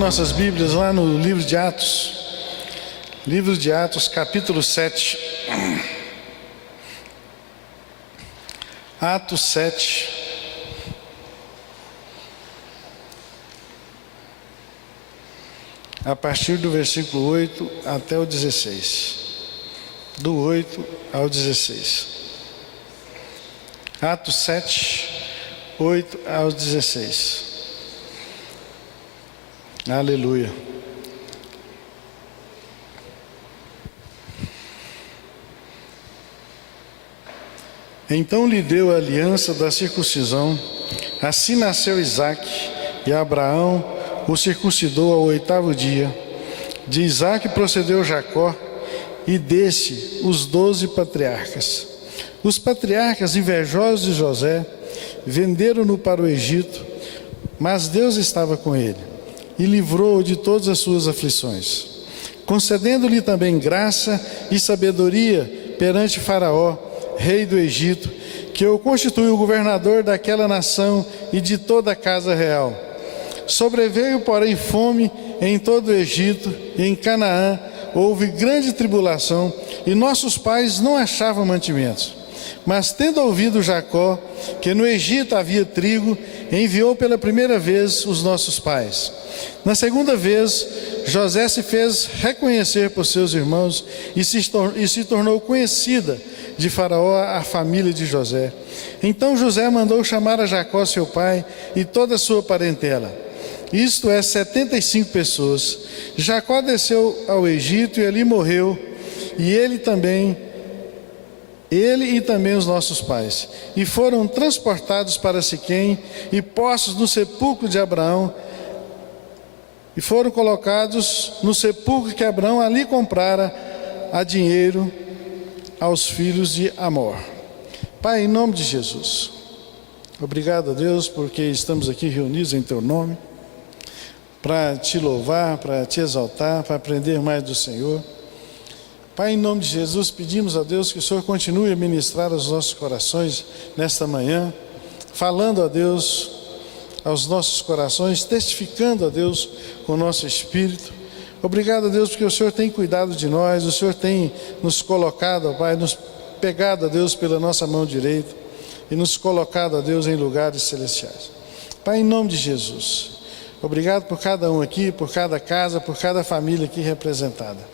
nossas Bíblias lá no livro de Atos, capítulo 7. Atos 7. A partir do versículo 8 até o 16. Do 8 ao 16. Atos 7, 8 ao 16. Aleluia. Então lhe deu a aliança da circuncisão, assim nasceu Isaque, e Abraão o circuncidou ao 8º dia. De Isaque procedeu Jacó, e desse os 12 patriarcas. Os patriarcas, invejosos de José, venderam-no para o Egito, mas Deus estava com ele e livrou-o de todas as suas aflições, concedendo-lhe também graça e sabedoria perante Faraó, rei do Egito, que o constituiu governador daquela nação e de toda a casa real. Sobreveio, porém, fome em todo o Egito, e em Canaã houve grande tribulação, e nossos pais não achavam mantimentos. Mas tendo ouvido Jacó que no Egito havia trigo, enviou pela primeira vez os nossos pais. Na segunda vez, José se fez reconhecer por seus irmãos e se tornou conhecida de Faraó a família de José. Então José mandou chamar a Jacó, seu pai, e toda a sua parentela, isto é, 75 pessoas. Jacó desceu ao Egito e ali morreu, e ele e também os nossos pais, e foram transportados para Siquém e postos no sepulcro de Abraão, e foram colocados no sepulcro que Abraão ali comprara a dinheiro aos filhos de Amor. Pai, em nome de Jesus, obrigado a Deus porque estamos aqui reunidos em Teu nome, para Te louvar, para Te exaltar, para aprender mais do Senhor. Pai, em nome de Jesus, pedimos a Deus que o Senhor continue a ministrar aos nossos corações nesta manhã, falando a Deus aos nossos corações, testificando a Deus com o nosso espírito. Obrigado a Deus porque o Senhor tem cuidado de nós, o Senhor tem nos colocado, Pai, nos pegado a Deus pela nossa mão direita e nos colocado a Deus em lugares celestiais. Pai, em nome de Jesus, obrigado por cada um aqui, por cada casa, por cada família aqui representada.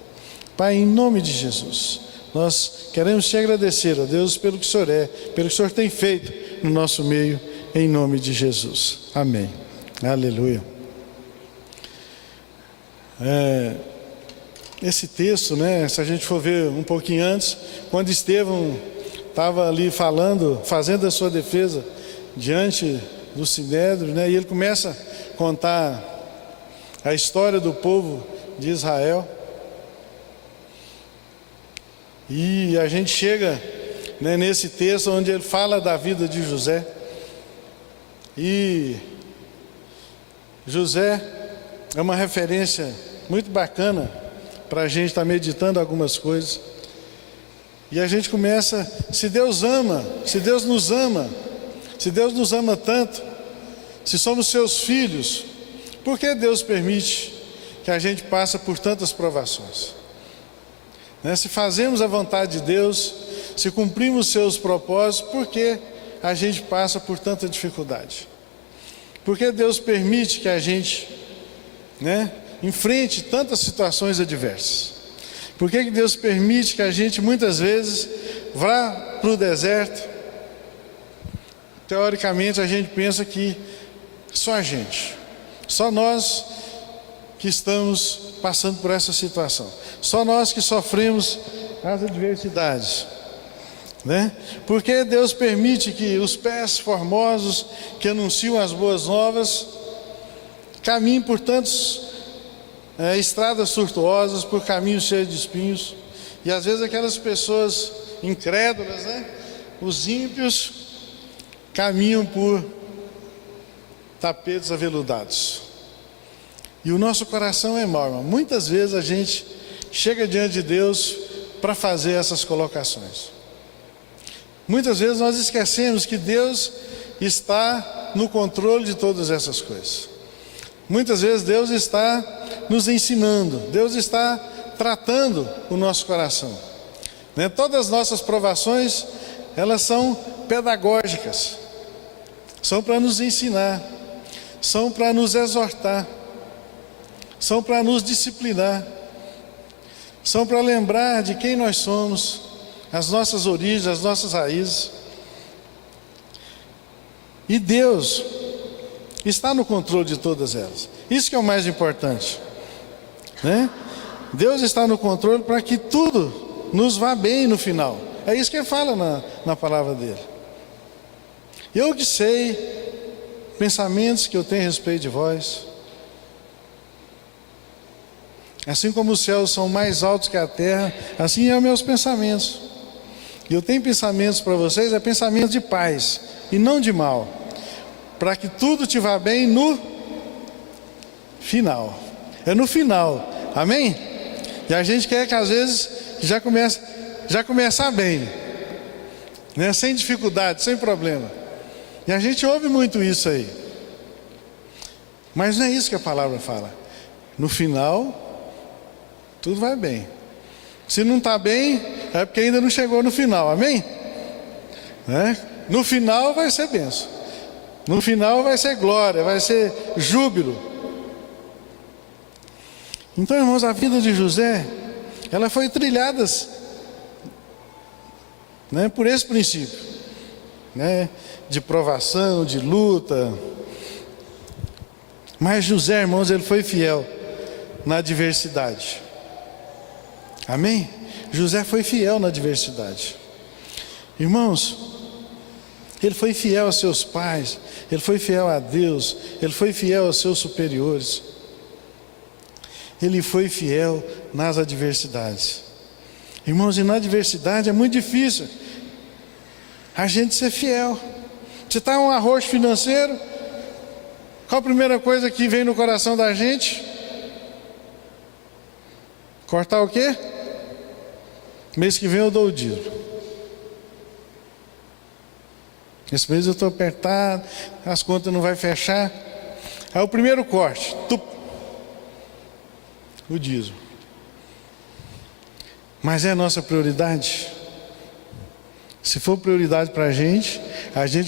Pai, em nome de Jesus, nós queremos Te agradecer, ó Deus, pelo que o Senhor é, pelo que o Senhor tem feito no nosso meio, em nome de Jesus. Amém. Aleluia. Esse texto, se a gente for ver um pouquinho antes, quando Estevão estava ali falando, fazendo a sua defesa diante do Sinédrio, e ele começa a contar a história do povo de Israel. E a gente chega nesse texto onde ele fala da vida de José. E José é uma referência muito bacana para a gente estar meditando algumas coisas. E a gente começa, se Deus ama, se Deus nos ama, se Deus nos ama tanto, se somos seus filhos, por que Deus permite que a gente passe por tantas provações? Se fazemos a vontade de Deus, se cumprimos seus propósitos, por que a gente passa por tanta dificuldade? Por que Deus permite que a gente enfrente tantas situações adversas? Por que Deus permite que a gente muitas vezes vá para o deserto? Teoricamente a gente pensa que só a gente, só nós que estamos passando por essa situação, só nós que sofremos as adversidades, Por que Deus permite que os pés formosos que anunciam as boas novas caminhem por tantas estradas tortuosas, por caminhos cheios de espinhos, e às vezes aquelas pessoas incrédulas, os ímpios, caminham por tapetes aveludados? E o nosso coração é mau, irmão. Muitas vezes a gente chega diante de Deus para fazer essas colocações. Muitas vezes nós esquecemos que Deus está no controle de todas essas coisas. Muitas vezes Deus está nos ensinando, Deus está tratando o nosso coração, né? Todas as nossas provações, elas são pedagógicas, são para nos ensinar, são para nos exortar, são para nos disciplinar, são para lembrar de quem nós somos, as nossas origens, as nossas raízes. E Deus está no controle de todas elas. Isso que é o mais importante, né? Deus está no controle para que tudo nos vá bem no final. É isso que ele fala na palavra dele. Eu que sei pensamentos que eu tenho a respeito de vós, assim como os céus são mais altos que a terra, assim são meus pensamentos. E eu tenho pensamentos para vocês, é pensamento de paz e não de mal, para que tudo te vá bem no final. É no final, amém? E a gente quer que às vezes já começar bem, né? Sem dificuldade, sem problema. E a gente ouve muito isso aí. Mas não é isso que a palavra fala. No final, tudo vai bem. Se não está bem, é porque ainda não chegou no final, amém? Né? No final vai ser bênção. No final vai ser glória, vai ser júbilo. Então, irmãos, a vida de José, ela foi trilhada, né, por esse princípio, né, de provação, de luta. Mas José, irmãos, ele foi fiel na adversidade. Amém? José foi fiel na adversidade. Irmãos, ele foi fiel aos seus pais, ele foi fiel a Deus, ele foi fiel aos seus superiores. Ele foi fiel nas adversidades. Irmãos, e na adversidade é muito difícil a gente ser fiel. Se está um arroxo financeiro, qual a primeira coisa que vem no coração da gente? Cortar o quê? Mês que vem eu dou o dízimo. Esse mês eu estou apertado, as contas não vai fechar. Aí o primeiro corte, o dízimo. Mas é a nossa prioridade? Se for prioridade para a gente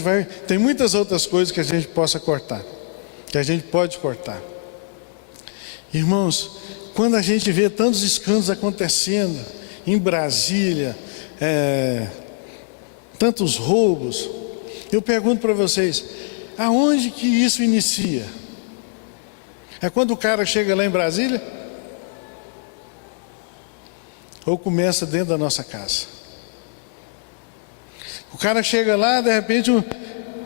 vai. Tem muitas outras coisas que a gente possa cortar, que a gente pode cortar. Irmãos, quando a gente vê tantos escândalos acontecendo em Brasília, tantos roubos, eu pergunto para vocês, aonde que isso inicia? É quando o cara chega lá em Brasília? Ou começa dentro da nossa casa? O cara chega lá, de repente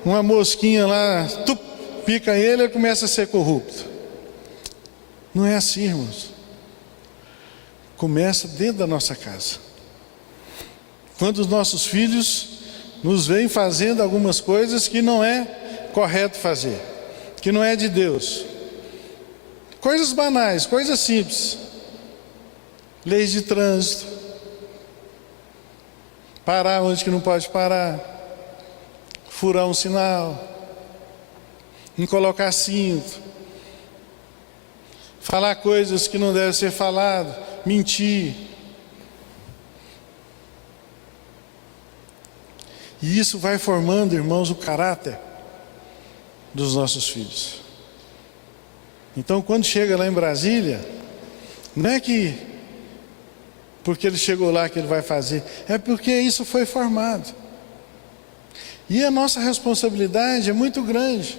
uma mosquinha lá pica ele e começa a ser corrupto. Não é assim, irmãos. Começa dentro da nossa casa. Quando os nossos filhos nos veem fazendo algumas coisas que não é correto fazer, que não é de Deus. Coisas banais, coisas simples. Leis de trânsito. Parar onde que não pode parar. Furar um sinal. Não colocar cinto. Falar coisas que não devem ser faladas. Mentir. E isso vai formando, irmãos, o caráter dos nossos filhos. Então, quando chega lá em Brasília, não é que porque ele chegou lá que ele vai fazer, é porque isso foi formado. E a nossa responsabilidade é muito grande,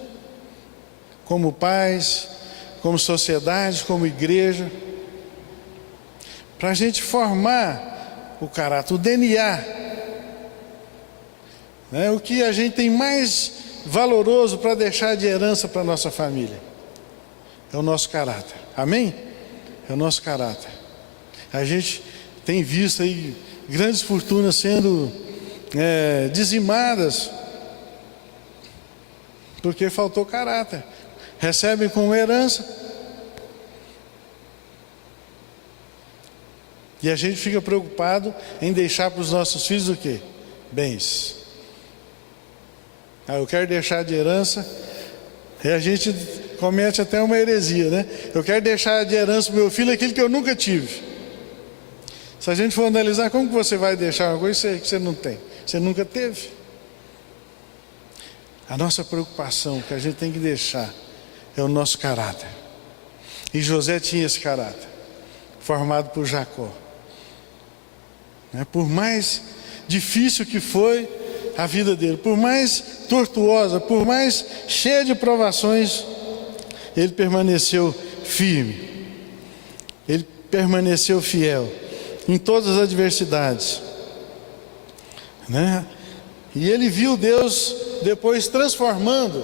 como pais, como sociedade, como igreja, para a gente formar o caráter, o DNA, né? O que a gente tem mais valoroso para deixar de herança para a nossa família é o nosso caráter, amém? É o nosso caráter. A gente tem visto aí grandes fortunas sendo dizimadas porque faltou caráter. Recebem como herança e a gente fica preocupado em deixar para os nossos filhos o quê? Bens. Eu quero deixar de herança e a gente comete até uma heresia, né? Eu quero deixar de herança para o meu filho aquilo que eu nunca tive. Se a gente for analisar, como que você vai deixar uma coisa que você não tem? Você nunca teve. A nossa preocupação que a gente tem que deixar é o nosso caráter. E José tinha esse caráter, formado por Jacó. Por mais difícil que foi a vida dele, por mais tortuosa, por mais cheia de provações, ele permaneceu firme. Ele permaneceu fiel em todas as adversidades, E ele viu Deus depois transformando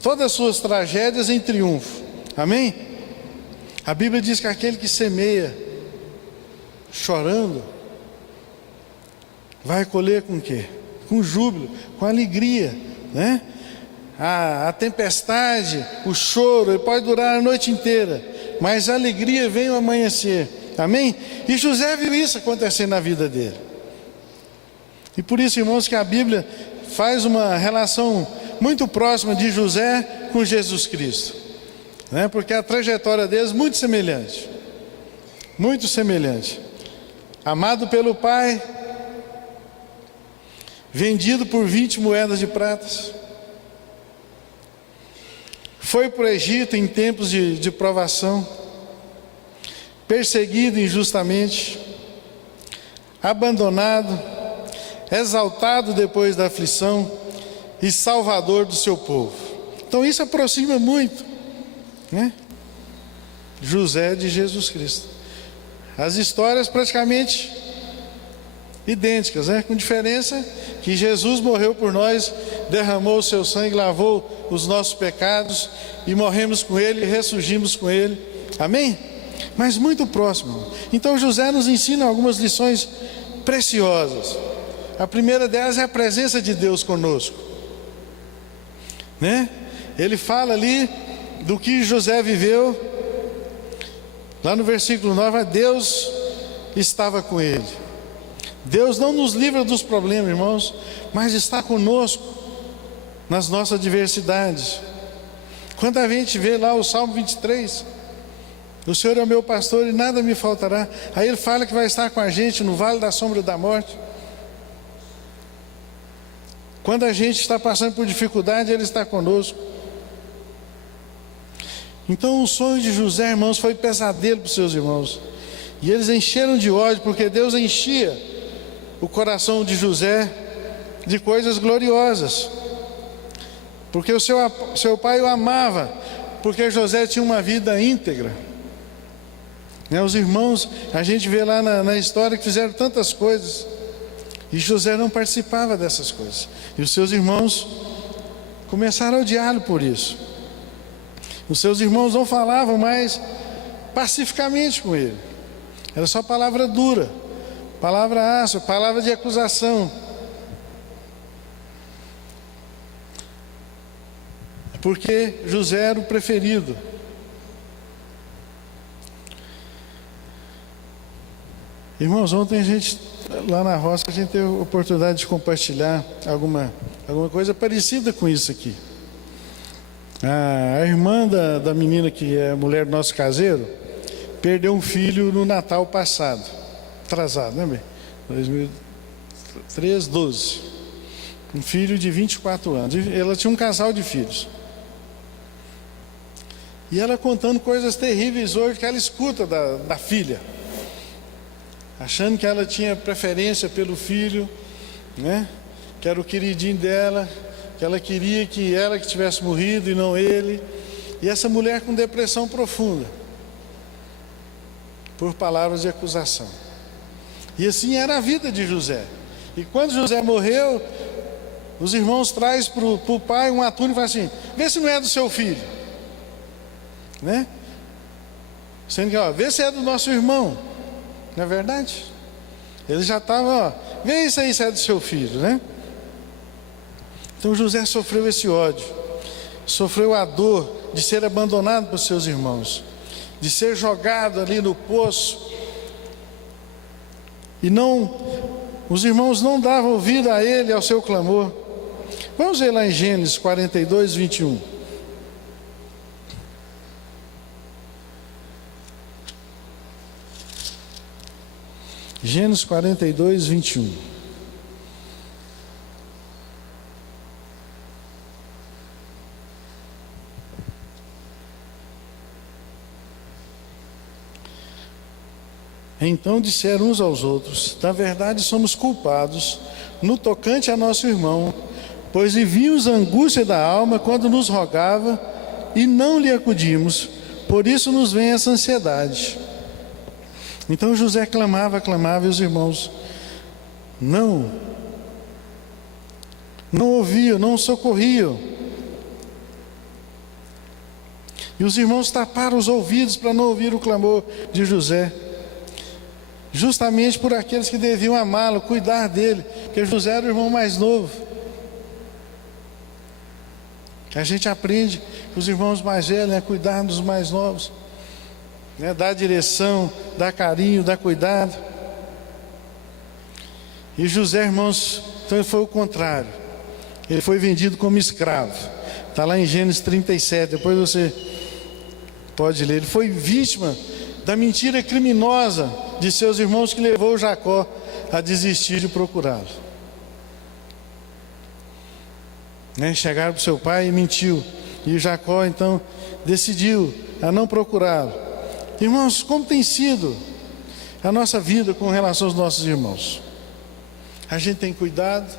todas as suas tragédias em triunfo. Amém? A Bíblia diz que aquele que semeia chorando vai colher com o quê? Com júbilo, com alegria, A tempestade, o choro, ele pode durar a noite inteira, mas a alegria vem ao amanhecer. Amém? E José viu isso acontecer na vida dele. E por isso, irmãos, que a Bíblia faz uma relação muito próxima de José com Jesus Cristo, Porque a trajetória deles é muito semelhante. Muito semelhante. Amado pelo Pai, vendido por 20 moedas de prata, foi para o Egito em tempos de provação, perseguido injustamente, abandonado, exaltado depois da aflição e salvador do seu povo. Então isso aproxima muito, José de Jesus Cristo. As histórias praticamente idênticas, com diferença que Jesus morreu por nós, derramou o seu sangue, lavou os nossos pecados e morremos com ele e ressurgimos com ele. Amém? Mas muito próximo. Então José nos ensina algumas lições preciosas. A primeira delas é a presença de Deus conosco, Ele fala ali do que José viveu, lá no versículo 9, Deus estava com ele. Deus não nos livra dos problemas, irmãos, mas está conosco nas nossas adversidades. Quando a gente vê lá o Salmo 23, o Senhor é o meu pastor e nada me faltará. Aí ele fala que vai estar com a gente no vale da sombra da morte. Quando a gente está passando por dificuldade, Ele está conosco. Então o sonho de José, irmãos, foi pesadelo para os seus irmãos. E eles encheram de ódio, porque Deus enchia o coração de José de coisas gloriosas. Porque o seu pai o amava, porque José tinha uma vida íntegra. Os irmãos, a gente vê lá na história que fizeram tantas coisas, e José não participava dessas coisas. E os seus irmãos começaram a odiá-lo por isso. Os seus irmãos não falavam mais pacificamente com ele. Era só palavra dura, palavra áspera, palavra de acusação. Porque José era o preferido. Irmãos, ontem lá na roça, a gente teve a oportunidade de compartilhar alguma coisa parecida com isso aqui. A irmã da menina que é mulher do nosso caseiro, perdeu um filho no Natal passado, atrasado, bem? 2013, 12. Um filho de 24 anos. Ela tinha um casal de filhos. E ela contando coisas terríveis hoje que ela escuta da filha. Achando que ela tinha preferência pelo filho, que era o queridinho dela, que ela queria que ela que tivesse morrido e não ele. E essa mulher com depressão profunda, por palavras de acusação. E assim era a vida de José. E quando José morreu, os irmãos trazem para o pai um atune e falam assim: vê se não é do seu filho, sendo que, vê se é do nosso irmão. Não é verdade? Ele já estava, vê isso aí se é do seu filho, Então José sofreu esse ódio, sofreu a dor de ser abandonado por seus irmãos, de ser jogado ali no poço, e os irmãos não davam ouvido a ele, ao seu clamor. Vamos ver lá em Gênesis 42, 21. Gênesis 42, 21. Então disseram uns aos outros: na verdade somos culpados no tocante a nosso irmão, pois lhe vimos a angústia da alma quando nos rogava e não lhe acudimos, por isso nos vem essa ansiedade. Então José clamava e os irmãos não ouviam, não socorriam. E os irmãos taparam os ouvidos para não ouvir o clamor de José, justamente por aqueles que deviam amá-lo, cuidar dele, porque José era o irmão mais novo. A gente aprende que os irmãos mais velhos, né, cuidar dos mais novos, né, dar direção, dar carinho, dar cuidado. E José, irmãos, então foi o contrário. Ele foi vendido como escravo. Está lá em Gênesis 37, depois você pode ler. Ele foi vítima da mentira criminosa de seus irmãos que levou Jacó a desistir de procurá-lo. Né? Chegaram para o seu pai e mentiu. E Jacó então decidiu a não procurá-lo. Irmãos, como tem sido a nossa vida com relação aos nossos irmãos? A gente tem cuidado,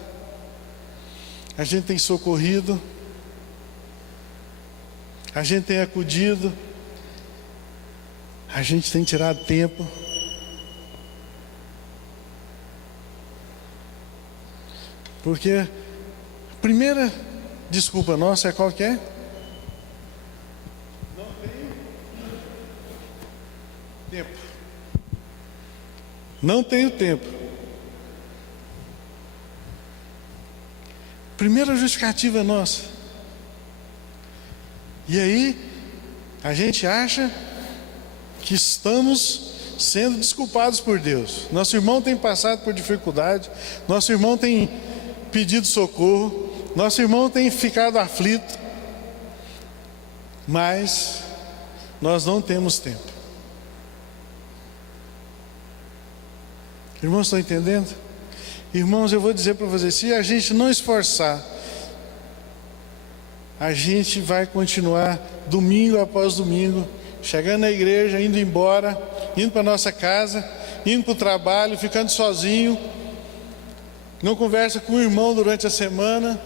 a gente tem socorrido, a gente tem acudido, a gente tem tirado tempo. Porque a primeira desculpa nossa é qual que é? Não tenho tempo. Não tenho tempo. Primeira justificativa nossa. E aí, a gente acha que estamos sendo desculpados por Deus. Nosso irmão tem passado por dificuldade, nosso irmão tem pedido socorro, nosso irmão tem ficado aflito, mas nós não temos tempo. Irmãos, estão entendendo? Irmãos, eu vou dizer para vocês, se a gente não esforçar, a gente vai continuar domingo após domingo, chegando na igreja, indo embora, indo para nossa casa, indo para o trabalho, ficando sozinho, não conversa com o irmão durante a semana,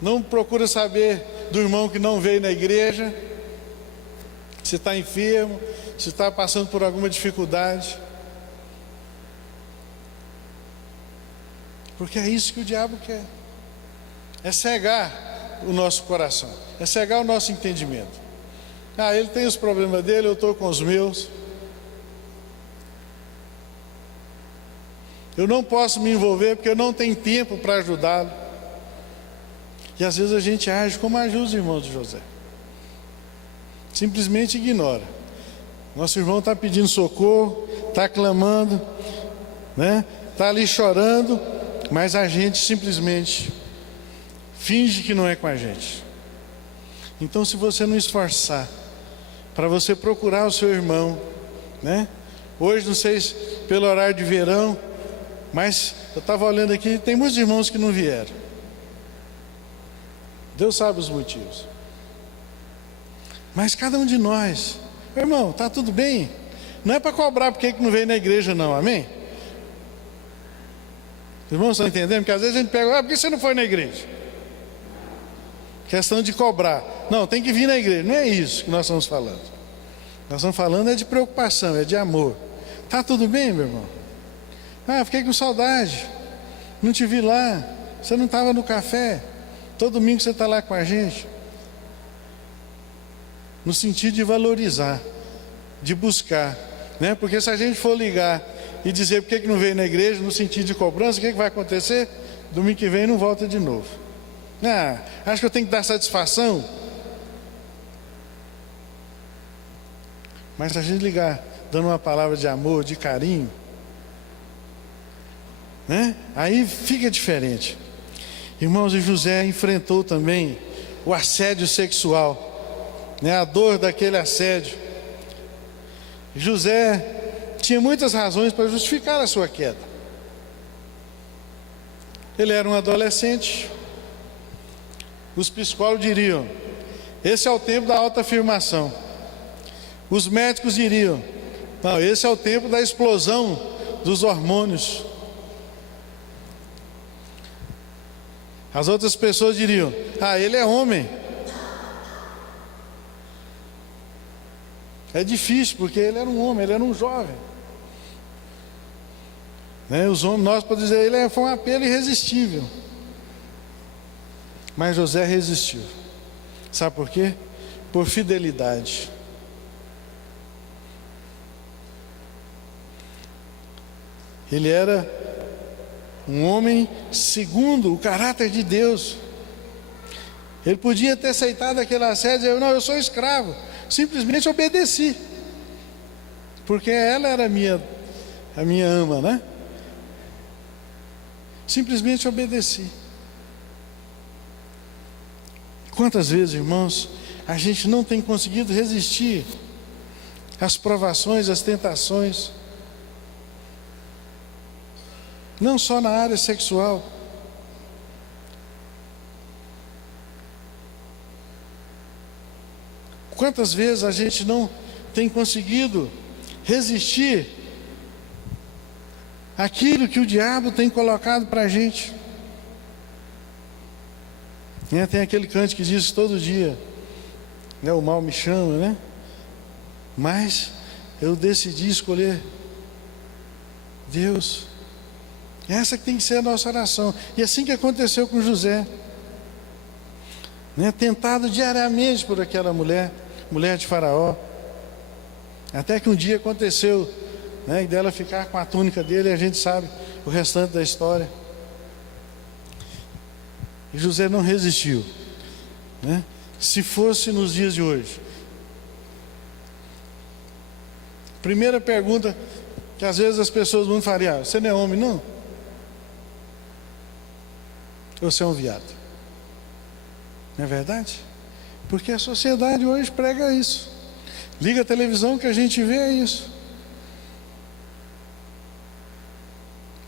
não procura saber do irmão que não veio na igreja, se está enfermo, se está passando por alguma dificuldade. Porque é isso que o diabo quer. É cegar o nosso coração, é cegar o nosso entendimento. Ah, ele tem os problemas dele, eu estou com os meus. Eu não posso me envolver porque eu não tenho tempo para ajudá-lo. E às vezes a gente age como agiu os irmãos de José. Simplesmente ignora. Nosso irmão está pedindo socorro, está clamando, né? Está ali chorando, mas a gente simplesmente finge que não é com a gente. Então, se você não esforçar para você procurar o seu irmão, né? Hoje, não sei se pelo horário de verão, mas eu estava olhando aqui, tem muitos irmãos que não vieram. Deus sabe os motivos. Mas cada um de nós, irmão, está tudo bem? Não é para cobrar porque que não veio na igreja não, amém? Os irmãos estão entendendo? Porque às vezes a gente pega, por que você não foi na igreja? Questão de cobrar. Não, tem que vir na igreja. Não é isso que nós estamos falando. Nós estamos falando é de preocupação, é de amor. Está tudo bem, meu irmão? Ah, fiquei com saudade. Não te vi lá. Você não estava no café. Todo domingo você está lá com a gente. No sentido de valorizar, de buscar, né? Porque se a gente for ligar e dizer por que não veio na igreja, no sentido de cobrança, o que vai acontecer? Domingo que vem não volta de novo. Ah, acho que eu tenho que dar satisfação. Mas se a gente ligar dando uma palavra de amor, de carinho, né? Aí fica diferente. Irmãos, e José enfrentou também o assédio sexual, né? A dor daquele assédio. José tinha muitas razões para justificar a sua queda. Ele era um adolescente. Os psicólogos diriam: esse é o tempo da autoafirmação. Os médicos diriam: não, esse é o tempo da explosão dos hormônios. As outras pessoas diriam: ah, ele é homem. É difícil, porque ele era um homem, ele era um jovem. Os homens, nós podemos dizer, ele foi um apelo irresistível. Mas José resistiu. Sabe por quê? Por fidelidade. Ele era um homem segundo o caráter de Deus. Ele podia ter aceitado aquele assédio e dizer: não, eu sou escravo. Simplesmente obedeci, porque ela era a minha ama, né? Simplesmente obedeci. Quantas vezes, irmãos, a gente não tem conseguido resistir às provações, às tentações, não só na área sexual. Quantas vezes a gente não tem conseguido resistir àquilo que o diabo tem colocado para a gente? Tem aquele cântico que diz todo dia, o mal me chama, né? Mas eu decidi escolher Deus. Essa que tem que ser a nossa oração. E assim que aconteceu com José, tentado diariamente por aquela mulher de Faraó, até que um dia aconteceu, dela ficar com a túnica dele, e a gente sabe o restante da história. E José não resistiu, Se fosse nos dias de hoje, primeira pergunta que às vezes as pessoas vão falar: você não é homem, não? Ou você é um viado? Não é verdade? Porque a sociedade hoje prega isso. Liga a televisão, que a gente vê isso.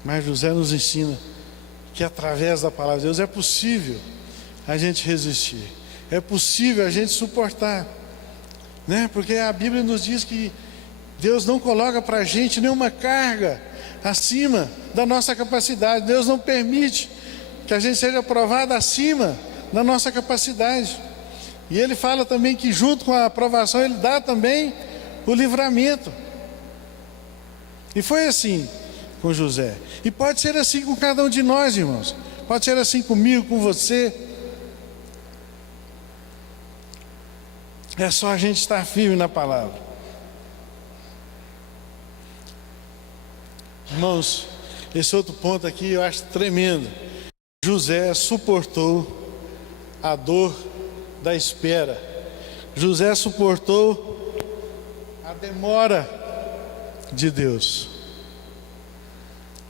Mas José nos ensina que através da palavra de Deus é possível a gente resistir, é possível a gente suportar, porque a Bíblia nos diz que Deus não coloca para a gente nenhuma carga acima da nossa capacidade. Deus não permite que a gente seja provado acima da nossa capacidade. E Ele fala também que junto com a aprovação Ele dá também o livramento. E foi assim com José. E pode ser assim com cada um de nós, irmãos. Pode ser assim comigo, com você. É só a gente estar firme na palavra. Irmãos, esse outro ponto aqui eu acho tremendo. José suportou a dor da espera. José suportou a demora de Deus.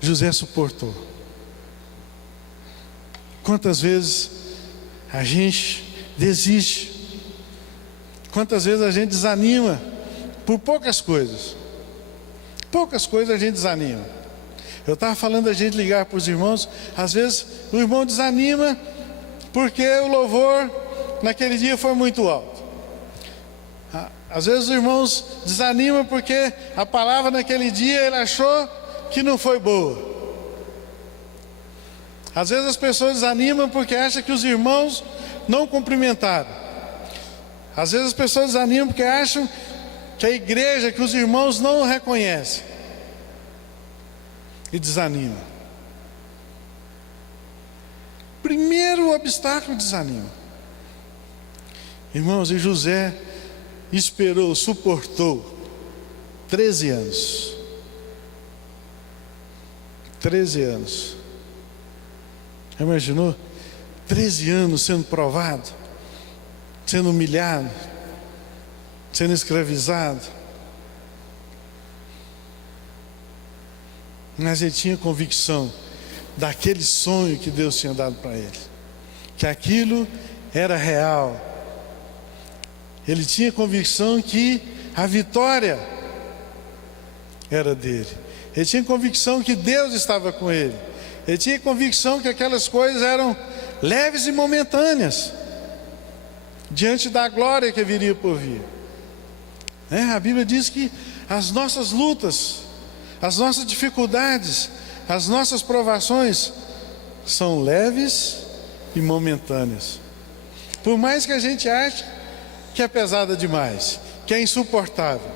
José suportou. Quantas vezes a gente desiste? Quantas vezes a gente desanima por poucas coisas? Poucas coisas a gente desanima. Eu estava falando da gente ligar para os irmãos. Às vezes o irmão desanima porque o louvor naquele dia foi muito alto. Às vezes os irmãos desanimam porque a palavra naquele dia ele achou que não foi boa. Às vezes as pessoas desanimam porque acham que os irmãos não cumprimentaram. Às vezes as pessoas desanimam porque acham que a igreja, que os irmãos não reconhecem. E desanima. Primeiro obstáculo, desanima. Irmãos, e José esperou, suportou 13 anos. 13 anos. Já imaginou? 13 anos sendo provado, sendo humilhado, sendo escravizado. Mas ele tinha convicção daquele sonho que Deus tinha dado para ele, que aquilo era real. Ele tinha convicção que a vitória era dele. Ele tinha convicção que Deus estava com ele. Ele tinha convicção que aquelas coisas eram leves e momentâneas, diante da glória que viria por vir. A Bíblia diz que as nossas lutas, as nossas dificuldades, as nossas provações são leves e momentâneas. Por mais que a gente ache que é pesada demais, que é insuportável,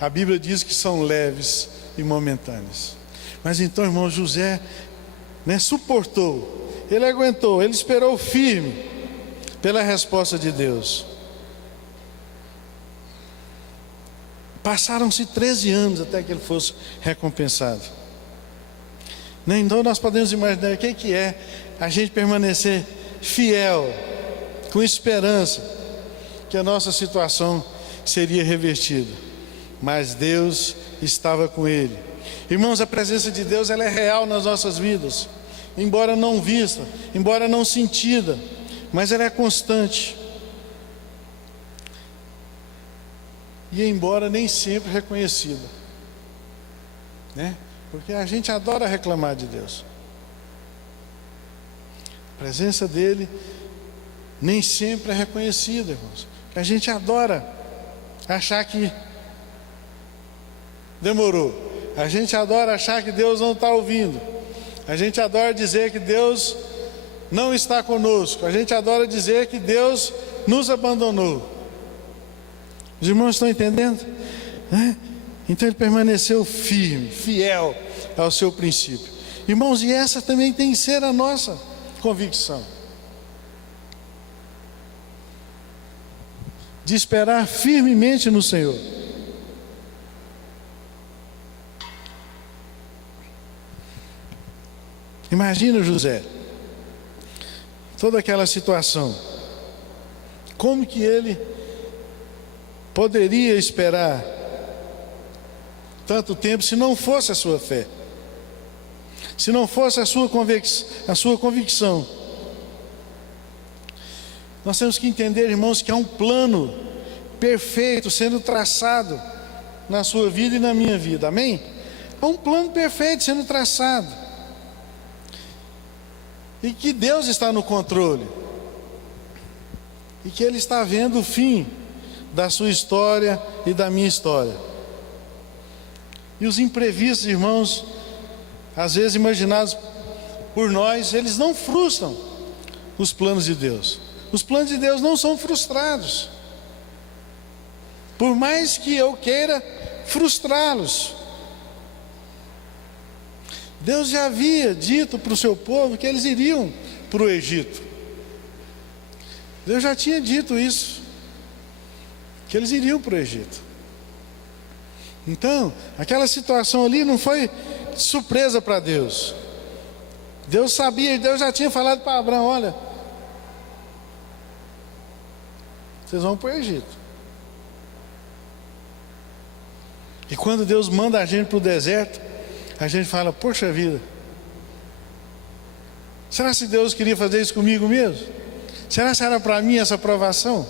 a Bíblia diz que são leves e momentâneas. Mas então, irmão, José, suportou, ele aguentou, ele esperou firme pela resposta de Deus. Passaram-se 13 anos até que ele fosse recompensado. Então nós podemos imaginar o que é a gente permanecer fiel, com esperança que a nossa situação seria revertida. Mas Deus estava com ele. Irmãos, a presença de Deus, ela é real nas nossas vidas, embora não vista, embora não sentida, mas ela é constante. E embora nem sempre reconhecida, porque a gente adora reclamar de Deus. A presença dele nem sempre é reconhecida, irmãos. A gente adora achar que demorou. A gente adora achar que Deus não está ouvindo. A gente adora dizer que Deus não está conosco. A gente adora dizer que Deus nos abandonou. Os irmãos estão entendendo? Então ele permaneceu firme, fiel ao seu princípio. Irmãos, e essa também tem que ser a nossa convicção, de esperar firmemente no Senhor. Imagina José, toda aquela situação, como que ele poderia esperar tanto tempo se não fosse a sua fé, se não fosse a sua convicção? Nós temos que entender, irmãos, que há um plano perfeito sendo traçado na sua vida e na minha vida, amém? Há um plano perfeito sendo traçado, e que Deus está no controle, e que Ele está vendo o fim da sua história e da minha história. E os imprevistos, irmãos, às vezes imaginados por nós, eles não frustram os planos de Deus. Os planos de Deus não são frustrados, por mais que eu queira frustrá-los. Deus já havia dito para o seu povo que eles iriam para o Egito. Deus já tinha dito isso, que eles iriam para o Egito. Então, aquela situação ali não foi surpresa para Deus. Deus sabia, Deus já tinha falado para Abraão: olha, vocês vão para o Egito. E quando Deus manda a gente para o deserto, a gente fala: poxa vida, será que Deus queria fazer isso comigo mesmo? Será que era para mim essa provação?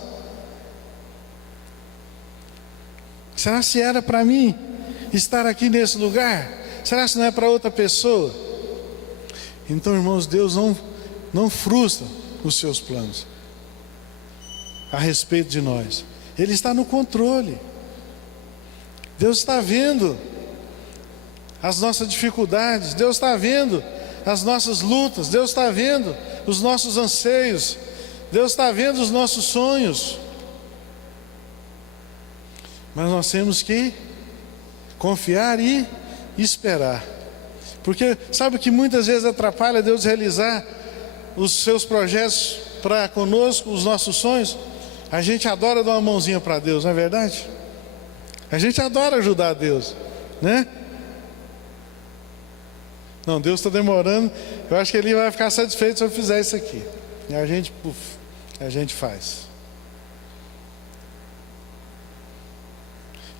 Será que era para mim estar aqui nesse lugar? Será que não é para outra pessoa? Então, irmãos, Deus não frustra os seus planos a respeito de nós. Ele está no controle. Deus está vendo as nossas dificuldades, Deus está vendo as nossas lutas, Deus está vendo os nossos anseios, Deus está vendo os nossos sonhos. Mas nós temos que confiar e esperar. Porque sabe o que muitas vezes atrapalha Deus realizar os seus projetos para conosco, os nossos sonhos? A gente adora dar uma mãozinha para Deus, não é verdade? A gente adora ajudar Deus, né? Não, Deus está demorando, eu acho que Ele vai ficar satisfeito se eu fizer isso aqui. E a gente faz.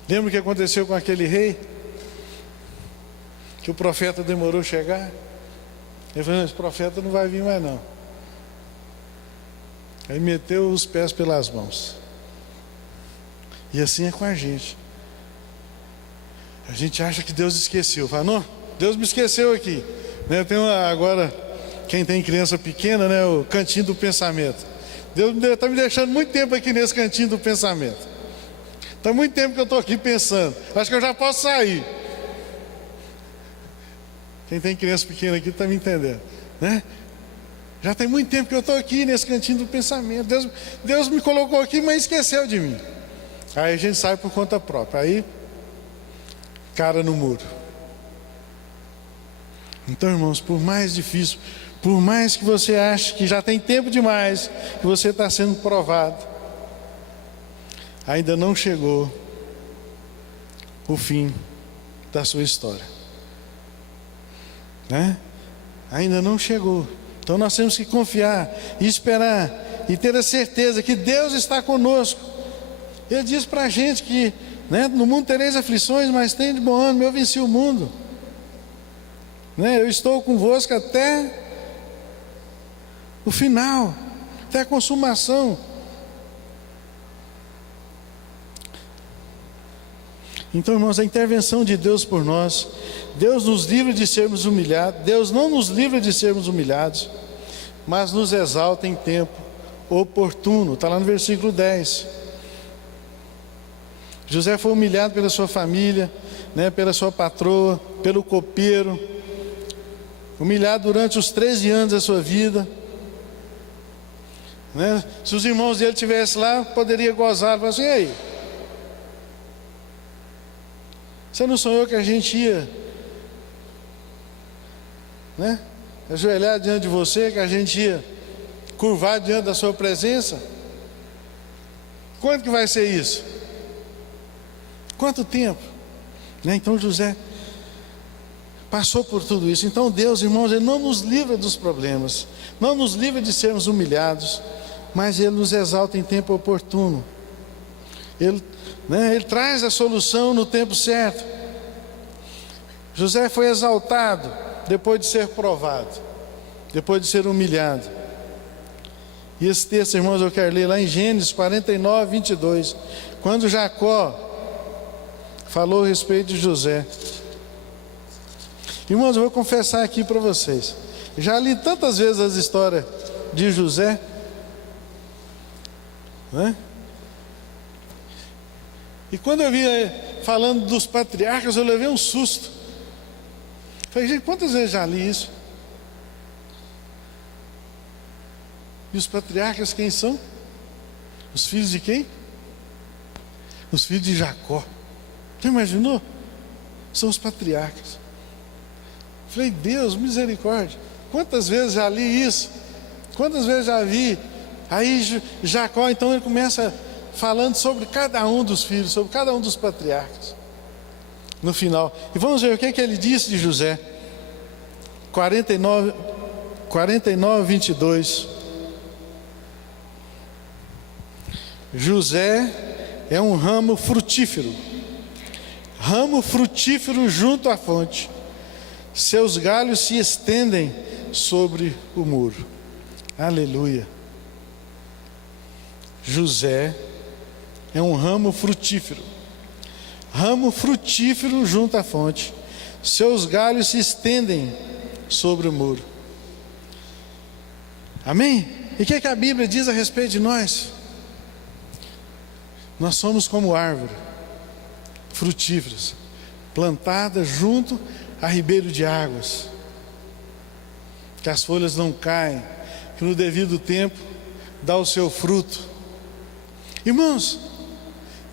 Lembra o que aconteceu com aquele rei? Que o profeta demorou a chegar? Ele falou: esse profeta não vai vir mais não. Aí meteu os pés pelas mãos. E assim é com a gente. A gente acha que Deus esqueceu. Fala, não, Deus me esqueceu aqui. Né? Tem agora, quem tem criança pequena, né, o cantinho do pensamento. Deus está me deixando muito tempo aqui nesse cantinho do pensamento. Está muito tempo que eu estou aqui pensando. Acho que eu já posso sair. Quem tem criança pequena aqui está me entendendo, né? Já tem muito tempo que eu estou aqui nesse cantinho do pensamento. Deus me colocou aqui, mas esqueceu de mim. Aí a gente sai por conta própria. Aí, cara no muro. Então, irmãos, por mais difícil, por mais que você ache que já tem tempo demais, que você está sendo provado, ainda não chegou o fim da sua história, né? Ainda não chegou. Então nós temos que confiar e esperar e ter a certeza que Deus está conosco. Ele diz para a gente que, né, no mundo tereis aflições, mas tem de bom ânimo, eu venci o mundo, né? Eu estou convosco até o final, até a consumação. Então, irmãos, a intervenção de Deus por nós, Deus nos livra de sermos humilhados. Deus não nos livra de sermos humilhados, mas nos exalta em tempo oportuno. Está lá no versículo 10. José foi humilhado pela sua família, né, pela sua patroa, pelo copeiro, humilhado durante os 13 anos da sua vida, né? Se os irmãos dele estivessem lá, poderia gozar. Falar assim, e aí? Você não sonhou que a gente ia, né, ajoelhar diante de você, que a gente ia curvar diante da sua presença? Quando que vai ser isso? Quanto tempo? Né? Então José passou por tudo isso. Então Deus, irmãos, Ele não nos livra dos problemas, não nos livra de sermos humilhados, mas Ele nos exalta em tempo oportuno. Ele traz a solução no tempo certo. José foi exaltado depois de ser provado, depois de ser humilhado. E esse texto, irmãos, eu quero ler lá em Gênesis 49, 22, quando Jacó falou a respeito de José. Irmãos, eu vou confessar aqui para vocês, já li tantas vezes as histórias de José, né? E quando eu vi falando dos patriarcas, eu levei um susto. Falei, gente, quantas vezes já li isso? E os patriarcas quem são? Os filhos de quem? Os filhos de Jacó. Você imaginou? São os patriarcas. Falei, Deus, misericórdia. Quantas vezes já li isso? Quantas vezes já vi? Aí Jacó, então, ele começa falando sobre cada um dos filhos, sobre cada um dos patriarcas, no final. E vamos ver o que ele disse de José. 49, 22. José é um ramo frutífero junto à fonte. Seus galhos se estendem sobre o muro. Aleluia. José é um ramo frutífero junto à fonte. Seus galhos se estendem sobre o muro. Amém? E o que a Bíblia diz a respeito de nós? Nós somos como árvore frutíferas, plantada junto a ribeiro de águas, que as folhas não caem, que no devido tempo dá o seu fruto. Irmãos,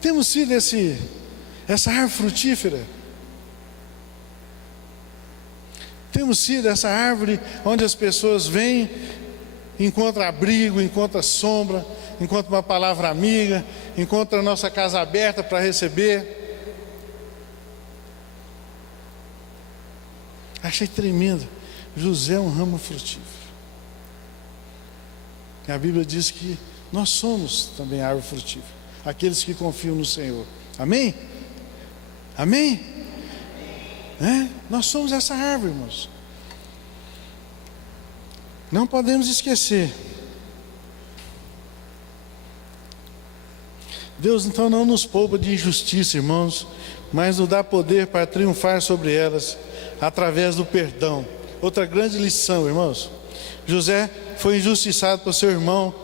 temos sido essa árvore frutífera. Temos sido essa árvore onde as pessoas vêm, encontram abrigo, encontram sombra, encontram uma palavra amiga, encontram a nossa casa aberta para receber. Achei tremendo. José é um ramo frutífero. E a Bíblia diz que nós somos também árvore frutífera, aqueles que confiam no Senhor. Amém? Amém? Nós somos essa árvore, irmãos. Não podemos esquecer. Deus então não nos poupa de injustiça, irmãos, mas nos dá poder para triunfar sobre elas através do perdão. Outra grande lição, irmãos. José foi injustiçado por seu irmão,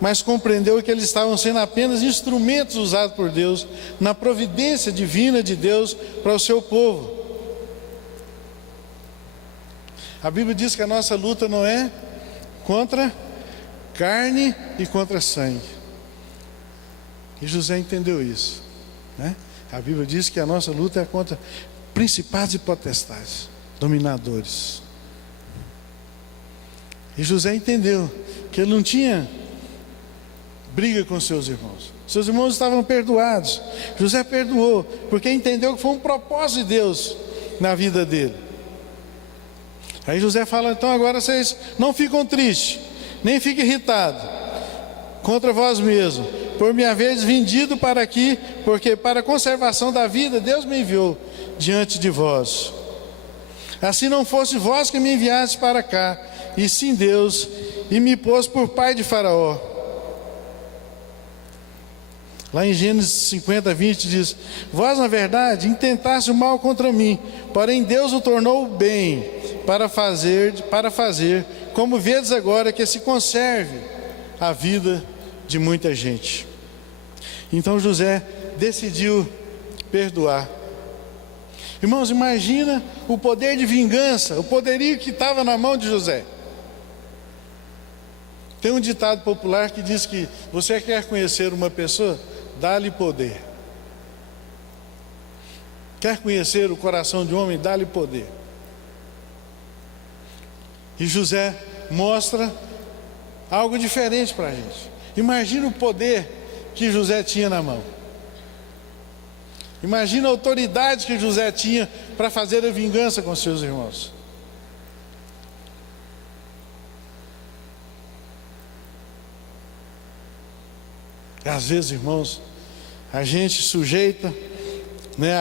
mas compreendeu que eles estavam sendo apenas instrumentos usados por Deus na providência divina de Deus para o seu povo. A Bíblia diz que a nossa luta não é contra carne e contra sangue. E José entendeu isso, né? A Bíblia diz que a nossa luta é contra principados e potestades, dominadores. E José entendeu que ele não tinha briga com seus irmãos. Seus irmãos estavam perdoados. José perdoou, porque entendeu que foi um propósito de Deus na vida dele. Aí José fala: então agora vocês não ficam tristes, nem fiquem irritados contra vós mesmos, por me haveres vendido para aqui, porque para a conservação da vida Deus me enviou diante de vós. Assim não fosse vós que me enviaste para cá, e sim Deus, e me pôs por pai de Faraó. Lá em Gênesis 50, 20 diz: vós na verdade intentaste o mal contra mim, porém Deus o tornou bem, para fazer, como vedes agora, que se conserve a vida de muita gente. Então José decidiu perdoar. Irmãos, imagina o poder de vingança, o poderio que estava na mão de José. Tem um ditado popular que diz que você quer conhecer uma pessoa, dá-lhe poder. Quer conhecer o coração de um homem, dá-lhe poder. E José mostra algo diferente para a gente. Imagina o poder que José tinha na mão. Imagina a autoridade que José tinha para fazer a vingança com seus irmãos. E às vezes, irmãos, a gente sujeita,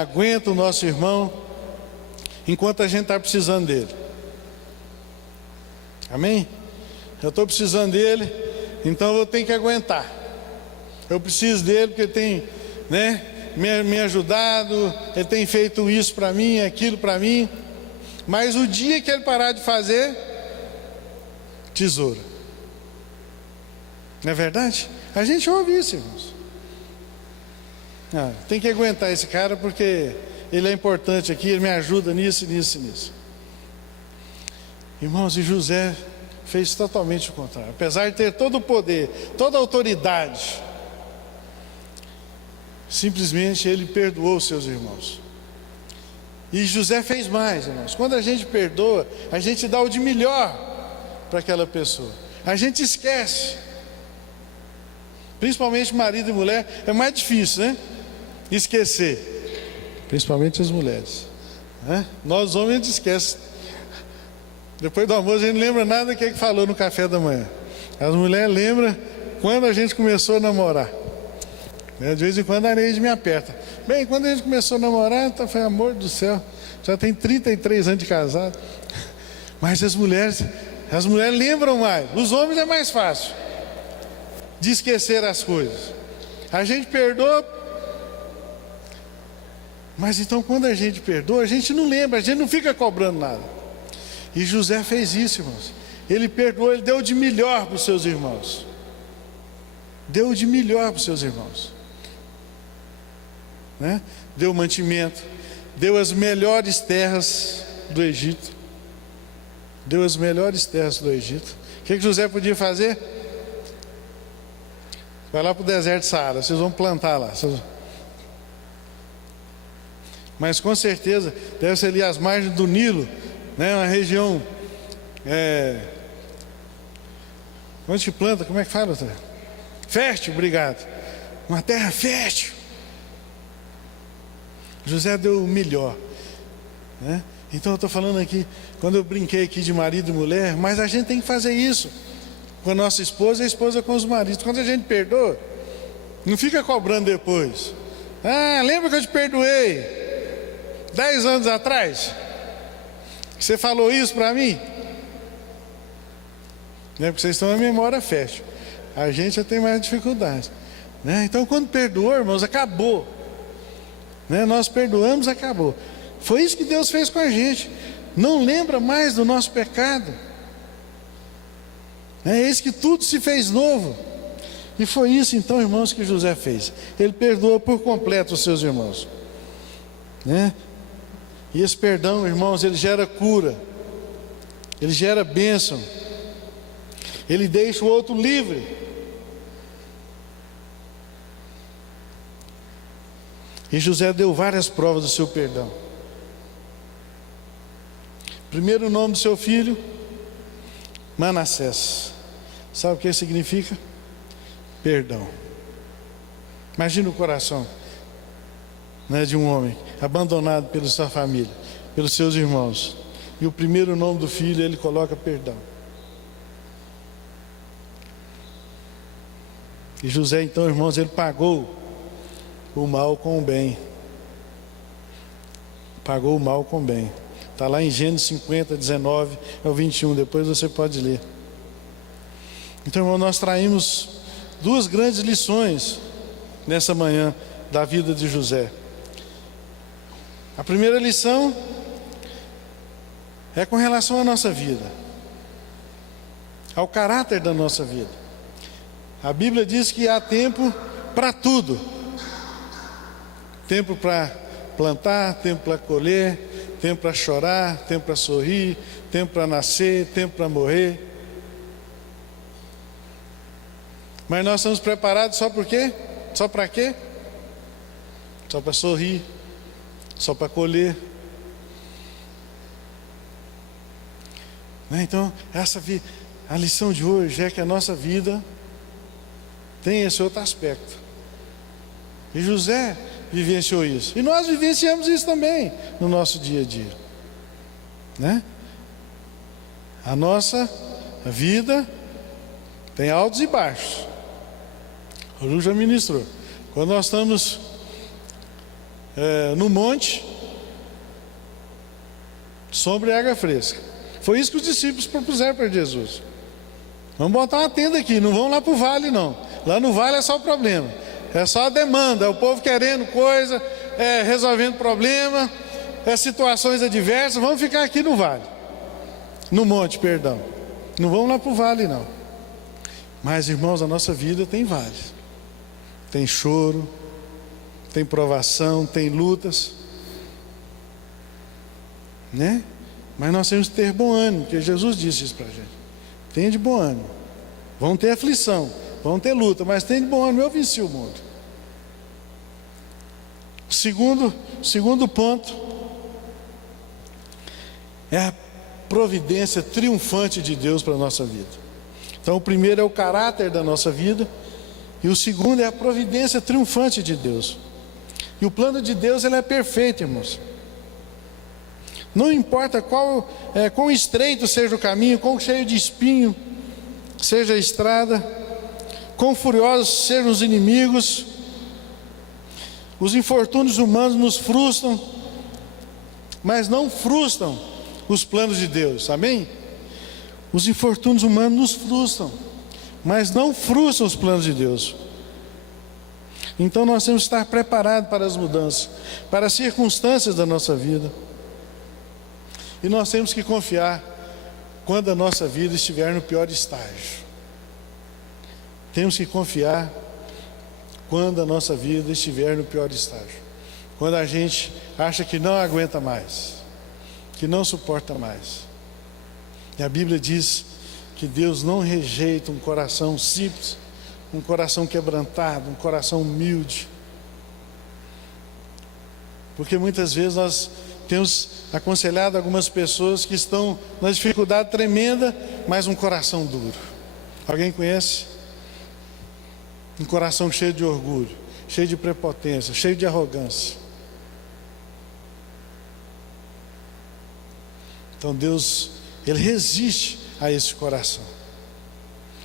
aguenta o nosso irmão enquanto a gente está precisando dele. Amém? Eu estou precisando dele, então eu tenho que aguentar. Eu preciso dele porque ele tem, me ajudado, ele tem feito isso para mim, aquilo para mim. Mas o dia que ele parar de fazer, tesoura. Não é verdade? A gente ouve isso, irmãos. Tem que aguentar esse cara porque ele é importante aqui, ele me ajuda nisso, nisso e nisso. Irmãos, e José fez totalmente o contrário. Apesar de ter todo o poder, toda a autoridade, simplesmente ele perdoou os seus irmãos. E José fez mais, irmãos. Quando a gente perdoa, a gente dá o de melhor para aquela pessoa. A gente esquece. Principalmente marido e mulher, é mais difícil, né? Esquecer. Principalmente as mulheres, né? Nós homens a gente esquece. Depois do almoço a gente não lembra nada do que falou no café da manhã. As mulheres lembram quando a gente começou a namorar. De vez em quando a Neide me aperta. Bem, quando a gente começou a namorar, foi amor do céu. Já tem 33 anos de casado. Mas as mulheres lembram mais. Os homens é mais fácil de esquecer as coisas. A gente perdoa, mas então quando a gente perdoa, a gente não lembra, a gente não fica cobrando nada. E José fez isso, irmãos. Ele perdoou, ele deu de melhor para os seus irmãos. Deu de melhor para os seus irmãos, Deu mantimento, deu as melhores terras do Egito. Deu as melhores terras do Egito. O que José podia fazer? Vai lá para o deserto de Saara, vocês vão plantar lá. Mas com certeza, deve ser ali as margens do Nilo, uma região, onde se planta, como é que fala? Fértil, obrigado. Uma terra fértil. José deu o melhor, Então eu estou falando aqui, quando eu brinquei aqui de marido e mulher, mas a gente tem que fazer isso com a nossa esposa e a esposa com os maridos. Quando a gente perdoa, não fica cobrando depois. Lembra que eu te perdoei 10 anos atrás? Você falou isso para mim? Porque vocês estão na memória fértil. A gente já tem mais dificuldade, Então quando perdoou, irmãos, acabou. né? Nós perdoamos, acabou. Foi isso que Deus fez com a gente. Não lembra mais do nosso pecado. Eis que tudo se fez novo. E foi isso então, irmãos, que José fez. Ele perdoou por completo os seus irmãos, né? E esse perdão, irmãos, ele gera cura, ele gera bênção, ele deixa o outro livre. E José deu várias provas do seu perdão. Primeiro, o nome do seu filho, Manassés. Sabe o que significa? Perdão. Imagina o coração, né, de um homem abandonado pela sua família, pelos seus irmãos, e o primeiro nome do filho ele coloca perdão. E José então, irmãos, ele pagou o mal com o bem. Pagou o mal com o bem. Está lá em Gênesis 50, 19 ao 21, depois você pode ler. Então, irmão, nós traímos duas grandes lições nessa manhã da vida de José. A primeira lição é com relação à nossa vida, ao caráter da nossa vida. A Bíblia diz que há tempo para tudo. Tempo para plantar, tempo para colher, tempo para chorar, tempo para sorrir, tempo para nascer, tempo para morrer. Mas nós estamos preparados só por quê? Só para quê? Só para sorrir, só para colher. Então, a lição de hoje é que a nossa vida tem esse outro aspecto. E José vivenciou isso. E nós vivenciamos isso também no nosso dia a dia, né? A nossa vida tem altos e baixos. O Lu já ministrou. Quando nós estamos no monte, sombra e água fresca. Foi isso que os discípulos propuseram para Jesus. Vamos botar uma tenda aqui, não vamos lá para o vale não. Lá no vale é só o problema, é só a demanda, é o povo querendo coisa, resolvendo problema, situações adversas. Vamos ficar aqui no vale, no monte, perdão. Não vamos lá para o vale não. Mas, irmãos, a nossa vida tem vales. Tem choro, tem provação, tem lutas, né? Mas nós temos que ter bom ânimo, porque Jesus disse isso para a gente. Tenha de bom ânimo. Vão ter aflição, vão ter luta, mas tenha de bom ânimo, eu venci o mundo. Segundo ponto é a providência triunfante de Deus para a nossa vida. Então, o primeiro é o caráter da nossa vida, e o segundo é a providência triunfante de Deus. E o plano de Deus, ele é perfeito, irmãos. Não importa quão estreito seja o caminho, quão cheio de espinho seja a estrada, quão furiosos sejam os inimigos, os infortúnios humanos nos frustram, mas não frustram os planos de Deus, amém? Os infortúnios humanos nos frustram, mas não frustram os planos de Deus. Então nós temos que estar preparados para as mudanças, para as circunstâncias da nossa vida. E nós temos que confiar quando a nossa vida estiver no pior estágio. Temos que confiar quando a nossa vida estiver no pior estágio. Quando a gente acha que não aguenta mais, que não suporta mais. E a Bíblia diz que Deus não rejeita um coração simples, um coração quebrantado, um coração humilde. Porque muitas vezes nós temos aconselhado algumas pessoas que estão na dificuldade tremenda, mas um coração duro. Alguém conhece? Um coração cheio de orgulho, cheio de prepotência, cheio de arrogância. Então Deus, Ele resiste a esse coração.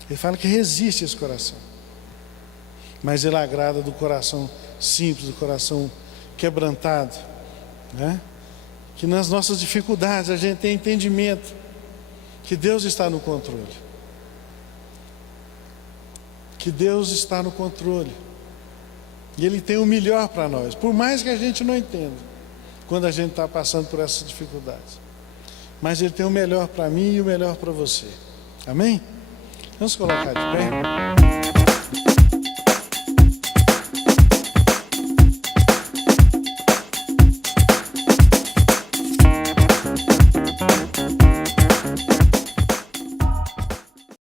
Ele fala que resiste a esse coração. Mas Ele agrada do coração simples, do coração quebrantado, né? Que nas nossas dificuldades a gente tem entendimento que Deus está no controle. Que Deus está no controle. E Ele tem o melhor para nós, por mais que a gente não entenda, quando a gente está passando por essas dificuldades. Mas Ele tem o melhor para mim e o melhor para você. Amém? Vamos colocar de pé.